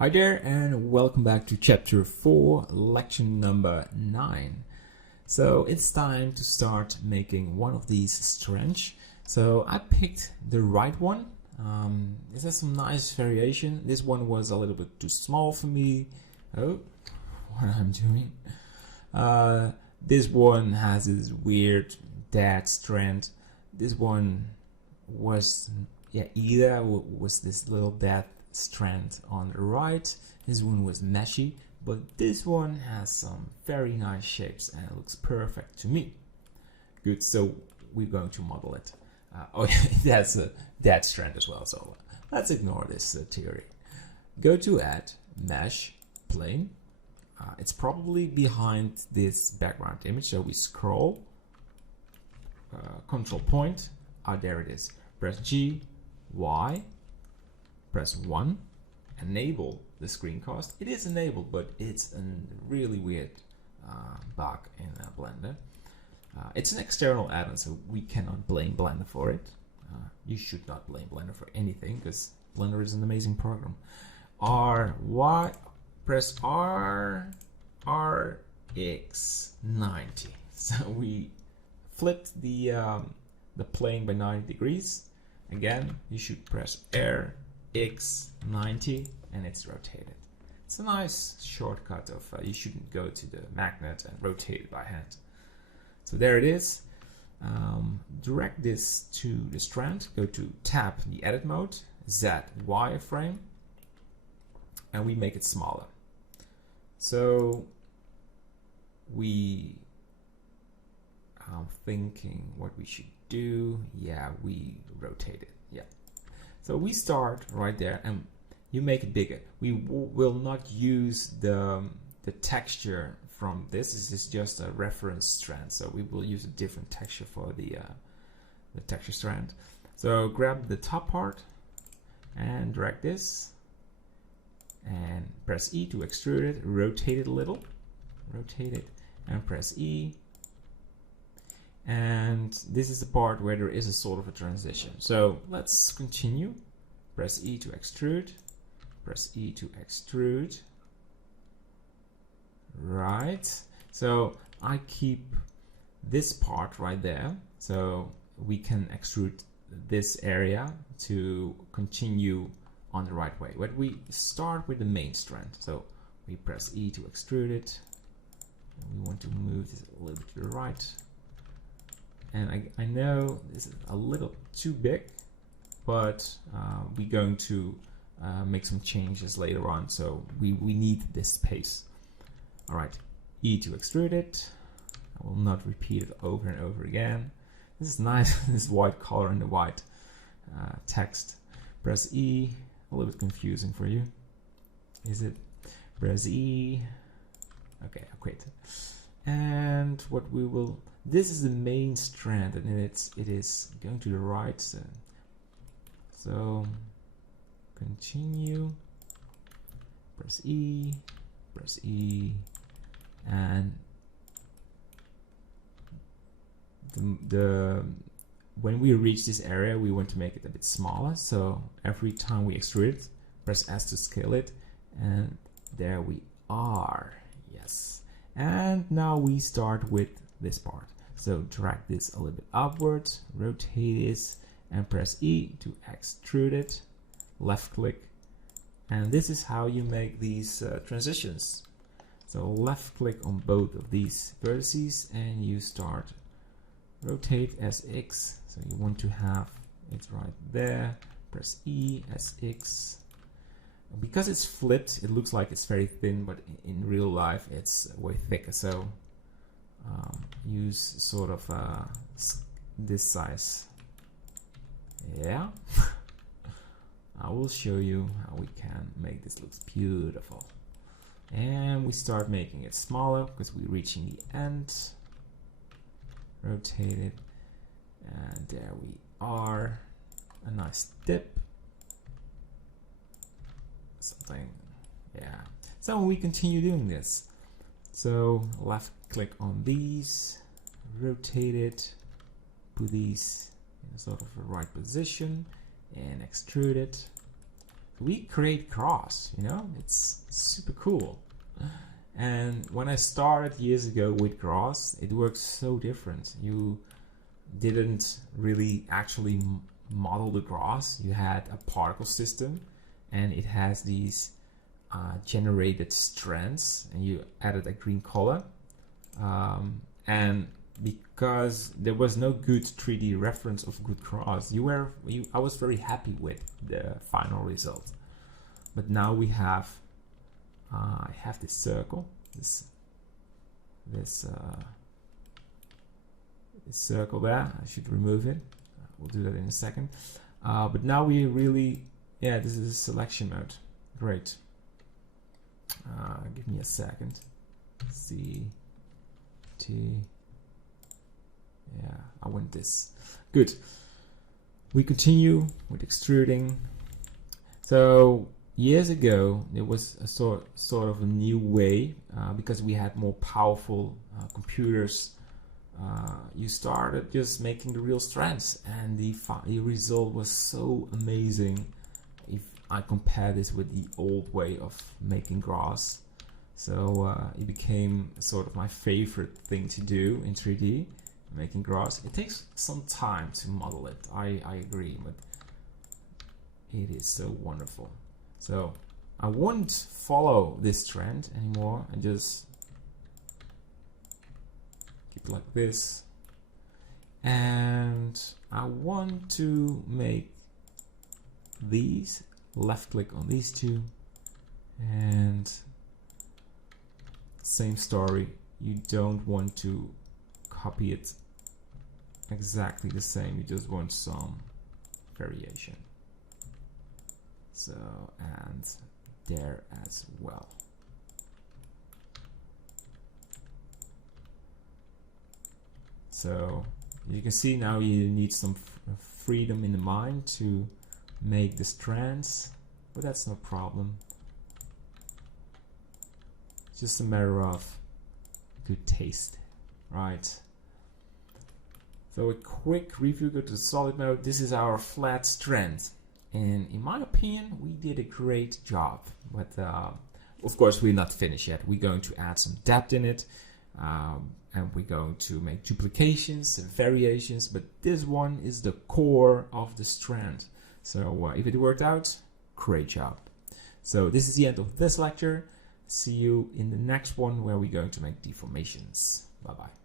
Hi there and welcome back to chapter 4, lecture number 9. So it's time to start making one of these strands. So I picked the right one. This has some nice variation. This one was a little bit too small for me. Oh, what I'm doing. This one has this weird dead strand. This one was, either was this little dead strand on the right. This one was meshy, but this one has some very nice shapes and it looks perfect to me. Good, so we're going to model it. That's a dead strand as well, so let's ignore this theory. Go to add mesh plane. It's probably behind this background image, so we scroll, control point, there it is. Press G, Y, press 1, enable the screencast. It is enabled, but it's a really weird bug in Blender. It's an external add-on, so we cannot blame Blender for it. You should not blame Blender for anything, because Blender is an amazing program. Y, press R, RX90. So we flipped the plane by 90 degrees. Again, you should press RX90 and it's rotated. It's a nice shortcut of you shouldn't go to the magnet and rotate it by hand. So there it is. Drag this to the strand, go to tab the edit mode, Z wireframe, and we make it smaller. So I'm thinking what we should do. Yeah, we rotate it. Yeah. So we start right there and you make it bigger. We will not use the texture from this. This is just a reference strand. So we will use a different texture for the texture strand. So grab the top part and drag this and press E to extrude it, rotate it a little, rotate it and press E. And this is the part where there is a sort of a transition. So let's continue. Press E to extrude, press E to extrude. Right. So I keep this part right there. So we can extrude this area to continue on the right way. But we start with the main strand. So we press E to extrude it. We want to move this a little bit to the right. And I know this is a little too big, but we're going to make some changes later on, so we need this space. All right, E to extrude it. I will not repeat it over and over again. This is nice, this white color and the white text. Press E, a little bit confusing for you. Is it? Press E. Okay, I quit. And what we will, this is the main strand and it is going to the right. So continue, press E, and when we reach this area, we want to make it a bit smaller. So every time we extrude it, press S to scale it, and there we are. Yes. And now we start with this part. So drag this a little bit upwards, rotate this, and press E to extrude it. Left click, and this is how you make these transitions. So left click on both of these vertices, and you start rotate SX. So you want to have it right there. Press E, SX. Because it's flipped, it looks like it's very thin, but in real life it's way thicker. So use sort of this size. Yeah. I will show you how we can make this look beautiful. And we start making it smaller because we're reaching the end. Rotate it, and there we are. A nice dip. Something, yeah. So we continue doing this. So left click on these, rotate it, put these in sort of the right position, and extrude it. we create grass, you know, it's super cool. And when I started years ago with grass, it worked so different. You didn't really actually model the grass. You had a particle system, and it has these generated strands, and you added a green color. And because there was no good 3D reference of good grass, I was very happy with the final result. But now we have I have this circle, this circle there. I should remove it. We'll do that in a second. But now we really, yeah, this is a selection mode. Great. Give me a second. C T. Yeah, I want this. Good. We continue with extruding. So years ago, there was a sort of a new way because we had more powerful computers. You started just making the real strands, and the result was so amazing. If I compare this with the old way of making grass, so it became sort of my favorite thing to do in 3D, making grass. It takes some time to model it. I agree, but it is so wonderful. So I won't follow this trend anymore and just keep it like this. And I want to make these, left click on these two, and same story. You don't want to copy it exactly the same, you just want some variation. So, and there as well. So you can see now you need some freedom in the mind to make the strands, but that's no problem. It's just a matter of good taste, right? So a quick review, go to solid mode. This is our flat strand. And in my opinion, we did a great job. But of course, we're not finished yet. We're going to add some depth in it. And we're going to make duplications and variations. But this one is the core of the strand. So if it worked out, great job. So this is the end of this lecture. See you in the next one where we're going to make deformations. Bye-bye.